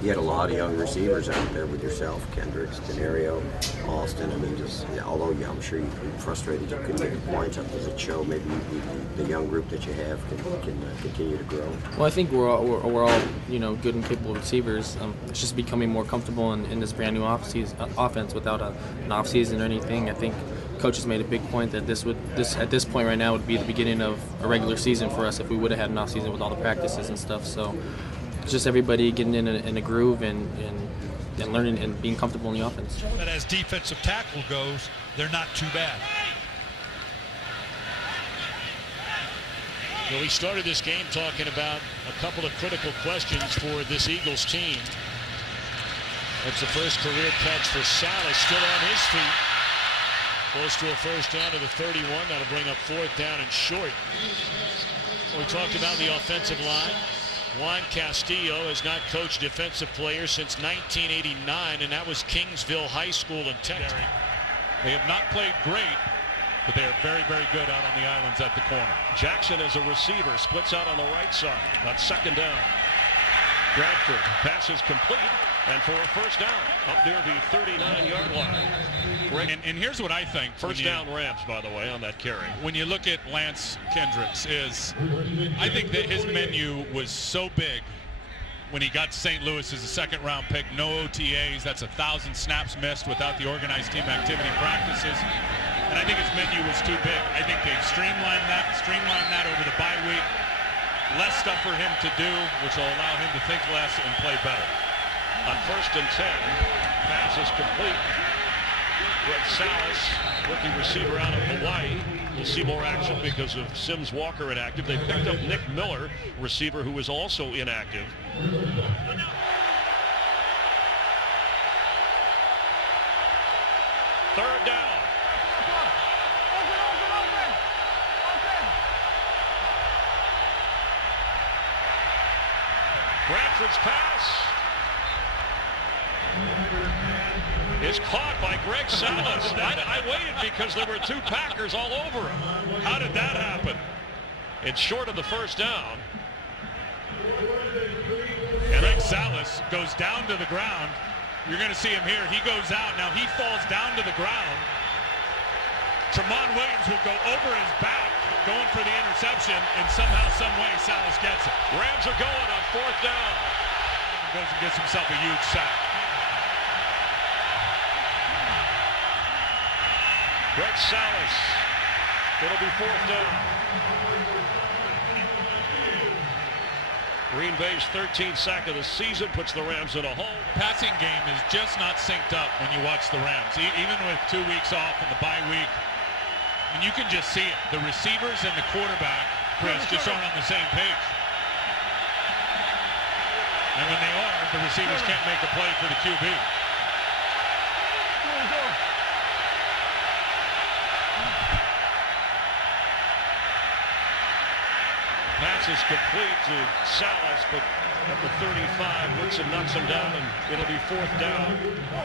you had a lot of young receivers out there with yourself, Kendricks, Denario, Austin. I mean, just although I'm sure you're frustrated you couldn't get the points up, does it show maybe the young group that you have can continue to grow? Well, I think we're all good and capable receivers. It's just becoming more comfortable in this brand new offense without an off season or anything. I think Coach has made a big point that this at this point right now would be the beginning of a regular season for us if we would have had an off season with all the practices and stuff. So it's just everybody getting in a groove and learning and being comfortable in the offense. But as defensive tackle goes, they're not too bad. Well, we started this game talking about a couple of critical questions for this Eagles team. That's the first career catch for Salas, still on his feet. Close to a first down to the 31. That'll bring up 4th down and short. We talked about the offensive line. Juan Castillo has not coached defensive players since 1989, and that was Kingsville High School in Texas. They have not played great, but they are very, very good out on the islands at the corner. Jackson as a receiver splits out on the right side. On 2nd down. Bradford passes complete, and for a first down up near the 39-yard line. And here's what I think. First down Rams, by the way, on that carry. When you look at Lance Kendricks, I think that his menu was so big when he got to St. Louis as a 2nd-round pick. No OTAs. That's 1,000 snaps missed without the organized team activity practices. And I think his menu was too big. I think they've streamlined that over the bye week. Less stuff for him to do, which will allow him to think less and play better. On 1st and 10, pass is complete. Greg Salas, rookie receiver out of Hawaii. We'll see more action because of Sims Walker inactive. They picked up Nick Miller, receiver who was also inactive. 3rd down. Bradford's pass is caught by Greg Salas. I waited because there were 2 Packers all over him. How did that happen? It's short of the first down. And Greg Salas goes down to the ground. You're going to see him here. He goes out. Now he falls down to the ground. Tremont Williams will go over his back, going for the interception, and somehow, some way, Salas gets it. Rams are going on 4th down. He goes and gets himself a huge sack. Greg Salas. It'll be 4th down. Green Bay's 13th sack of the season puts the Rams in a hole. Passing game is just not synced up when you watch the Rams. Even with 2 weeks off and the bye week, and you can just see it. The receivers and the quarterback, Chris, just aren't on the same page. And when they are, the receivers can't make a play for the QB. Pass is complete to Salas, but at the 35, Woodson knocks him down, and it'll be 4th down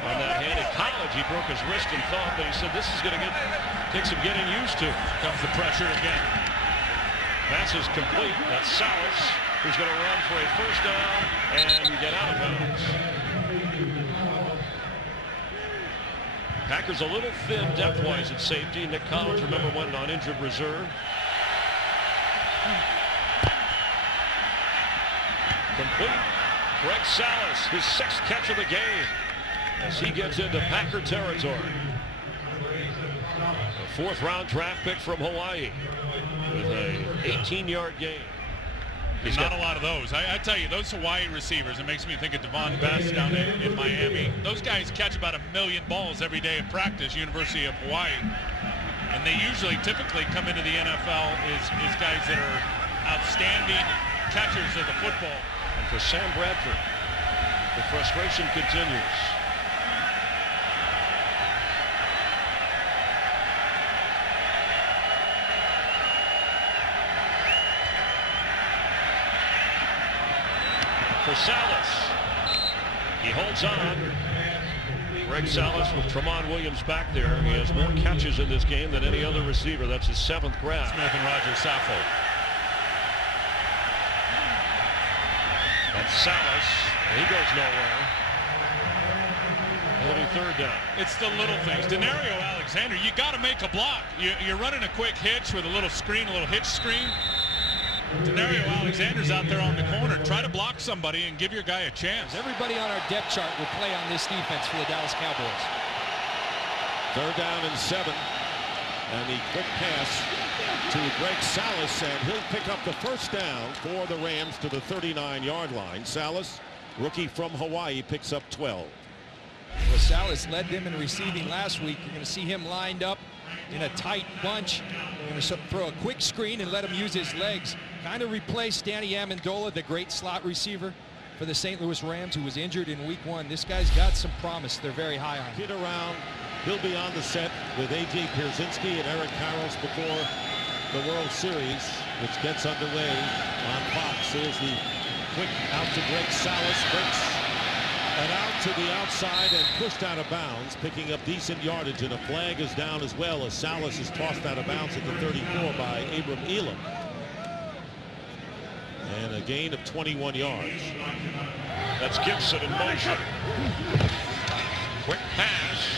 on that hand. In college, he broke his wrist and thought, but he said this is going to take some getting used to. Comes the pressure again. Pass is complete. That's Salas, who's going to run for a first down and get out of bounds. Packers a little thin depth-wise at safety. Nick Collins, remember, went on injured reserve. Complete. Greg Salas, his 6th catch of the game as he gets into Packer territory. A 4th-round draft pick from Hawaii with a 18-yard gain. There's not a lot of those. I tell you, those Hawaii receivers, it makes me think of Devon Best down in Miami. Those guys catch about 1 million balls every day in practice, University of Hawaii. And they typically come into the NFL as guys that are outstanding catchers of the football. And for Sam Bradford, the frustration continues. For Salas, he holds on. Greg Salas with Tremont Williams back there. He has more catches in this game than any other receiver. That's his 7th grab. Smith and Roger Saffold. That's Salas. He goes nowhere. It'll be third down. It's the little things. Denario Alexander, you got to make a block. You're running a quick hitch with a little screen, a little hitch screen. Denario Alexander's out there on the corner. Try to block somebody and give your guy a chance. Everybody on our depth chart will play on this defense for the Dallas Cowboys. Third down and 7. And the quick pass to Greg Salas, and he'll pick up the first down for the Rams to the 39-yard line. Salas, rookie from Hawaii, picks up 12. Well, Salas led them in receiving last week. You're going to see him lined up in a tight bunch. You're going to throw a quick screen and let him use his legs. Kind of replace Danny Amendola, the great slot receiver for the St. Louis Rams, who was injured in week 1. This guy's got some promise. They're very high on him. Hit around. He'll be on the set with A.J. Pierzynski and Eric Karros before the World Series, which gets underway on Fox. Here's the quick out to Greg Salas. Breaks and out to the outside and pushed out of bounds, picking up decent yardage, and a flag is down as well as Salas is tossed out of bounds at the 34 by Abram Elam. And a gain of 21 yards. That's Gibson in motion. Quick pass.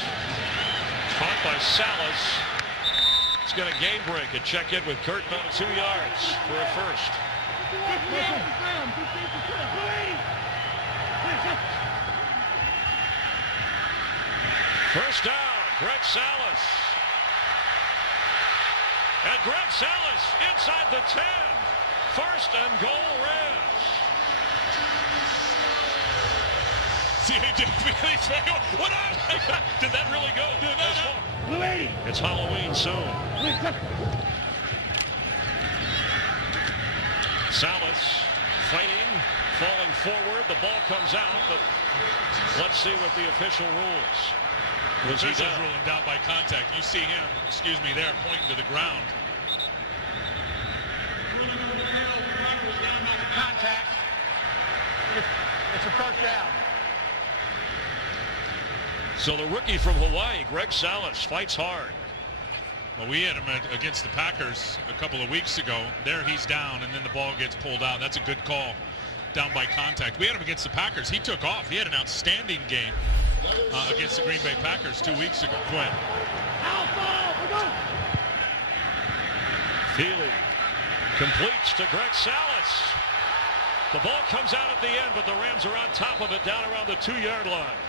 Caught by Salas. He's got a game break and check in with Curtin on 2 yards for a first. First down, Greg Salas. And Greg Salas inside the 10. First and goal, Rams. See A.J. What up? Did that really go? It's Halloween soon. Salas fighting, falling forward. The ball comes out, but let's see what the official rules. The official's ruling down by contact. You see him, excuse me, there pointing to the ground. Contact. It's a first down. So the rookie from Hawaii, Greg Salas, fights hard. Well, we had him against the Packers a couple of weeks ago. There he's down, and then the ball gets pulled out. That's a good call, down by contact. We had him against the Packers. He took off. He had an outstanding game against the Green Bay Packers 2 weeks ago. Quinn. Feely completes to Greg Salas. The ball comes out at the end, but the Rams are on top of it down around the 2-yard line.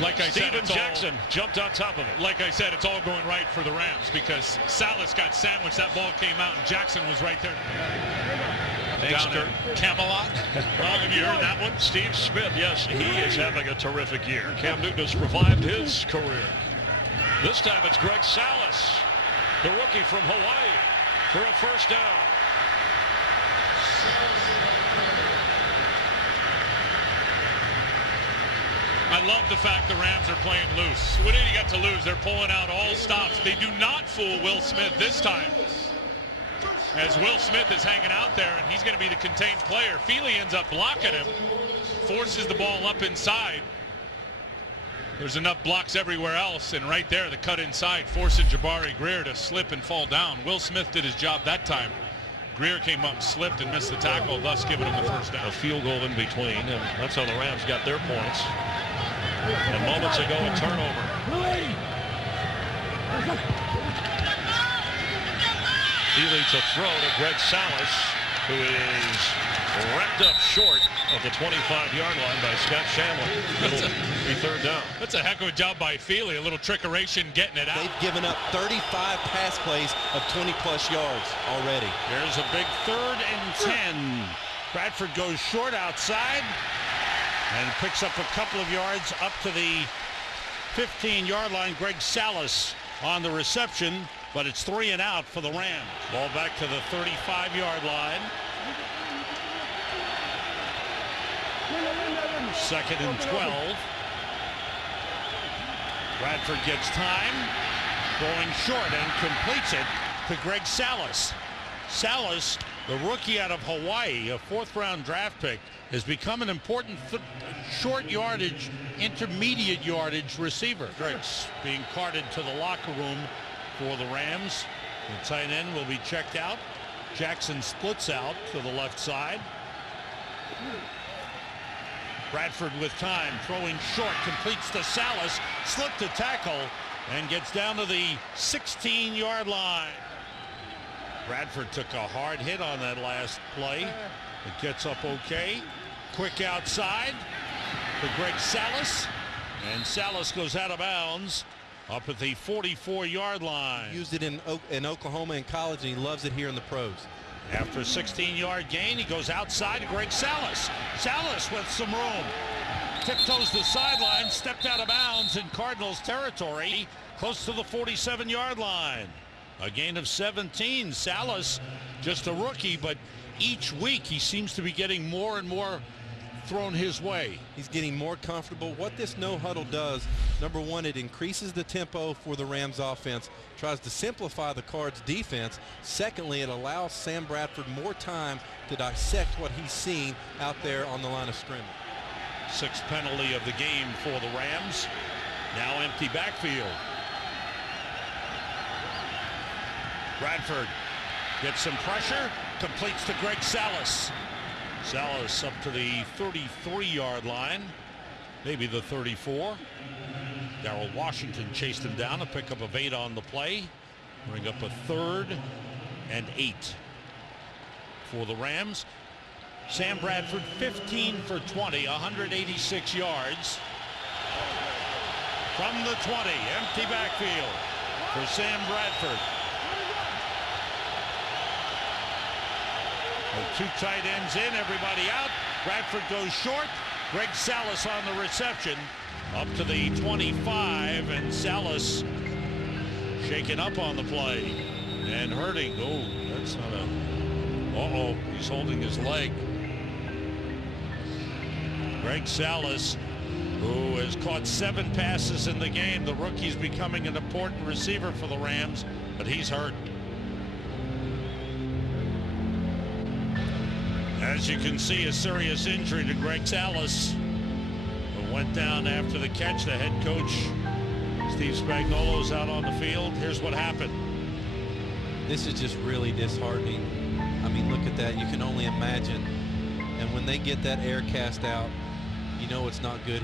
Like I said, Steven Jackson jumped on top of it. Like I said, it's all going right for the Rams because Salas got sandwiched. That ball came out, and Jackson was right there. Thanks, Down Kurt. in Camelot. Well, have you heard that one? Steve Smith, yes, he is having a terrific year. Cam Newton has revived his career. This time it's Greg Salas, the rookie from Hawaii, for a first down. I love the fact the Rams are playing loose. What do you got to lose? They're pulling out all stops. They do not fool Will Smith this time. As Will Smith is hanging out there, and he's going to be the contained player. Feely ends up blocking him, forces the ball up inside. There's enough blocks everywhere else, and right there, the cut inside, forcing Jabari Greer to slip and fall down. Will Smith did his job that time. Greer came up, slipped, and missed the tackle, thus giving him the first down. A field goal in between, and that's how the Rams got their points. And moments ago, a turnover. Feely to throw to Greg Salas, who is wrapped up short of the 25-yard line by Scott Shamlin. It'll be third down. That's a heck of a job by Feely. A little trickeration getting it out. They've given up 35 pass plays of 20-plus yards already. There's a big 3rd and 10. Bradford goes short outside and picks up a couple of yards up to the 15-yard line. Greg Salas on the reception, but it's 3 and out for the Rams. Ball back to the 35-yard line. 2nd and 12. Bradford gets time, going short and completes it to Greg Salas. Salas, the rookie out of Hawaii, a 4th-round draft pick, has become an important short yardage, intermediate yardage receiver. Greg's being carted to the locker room for the Rams. The tight end will be checked out. Jackson splits out to the left side. Bradford with time, throwing short, completes to Salas, slipped a tackle, and gets down to the 16-yard line. Bradford took a hard hit on that last play. It gets up okay. Quick outside to Greg Salas, and Salas goes out of bounds up at the 44-yard line. Used it in Oklahoma in college, and he loves it here in the pros. After a 16-yard gain, he goes outside to Greg Salas. Salas with some room. Tiptoes the sideline, stepped out of bounds in Cardinals territory, close to the 47-yard line. A gain of 17. Salas, just a rookie, but each week he seems to be getting more and more thrown his way. He's getting more comfortable. What this no huddle does, number one, it increases the tempo for the Rams offense, tries to simplify the Cards defense. Secondly, it allows Sam Bradford more time to dissect what he's seen out there on the line of scrimmage. Sixth penalty of the game for the Rams. Now empty backfield. Bradford gets some pressure, completes to Greg Salas. Salas up to the 33-yard line, maybe the 34. Darrell Washington chased him down, a pickup of 8 on the play. Bring up a 3rd and 8 for the Rams. Sam Bradford 15 for 20, 186 yards. From the 20, empty backfield for Sam Bradford. With 2 tight ends in, everybody out. Bradford goes short. Greg Salas on the reception up to the 25, and Salas shaken up on the play and hurting. Oh, that's not a... he's holding his leg. Greg Salas, who has caught 7 passes in the game. The rookie's becoming an important receiver for the Rams, but he's hurt. As you can see, a serious injury to Greg Salas, who went down after the catch. The head coach, Steve Spagnuolo, is out on the field. Here's what happened. This is just really disheartening. I mean, look at that. You can only imagine. And when they get that air cast out, you know it's not good.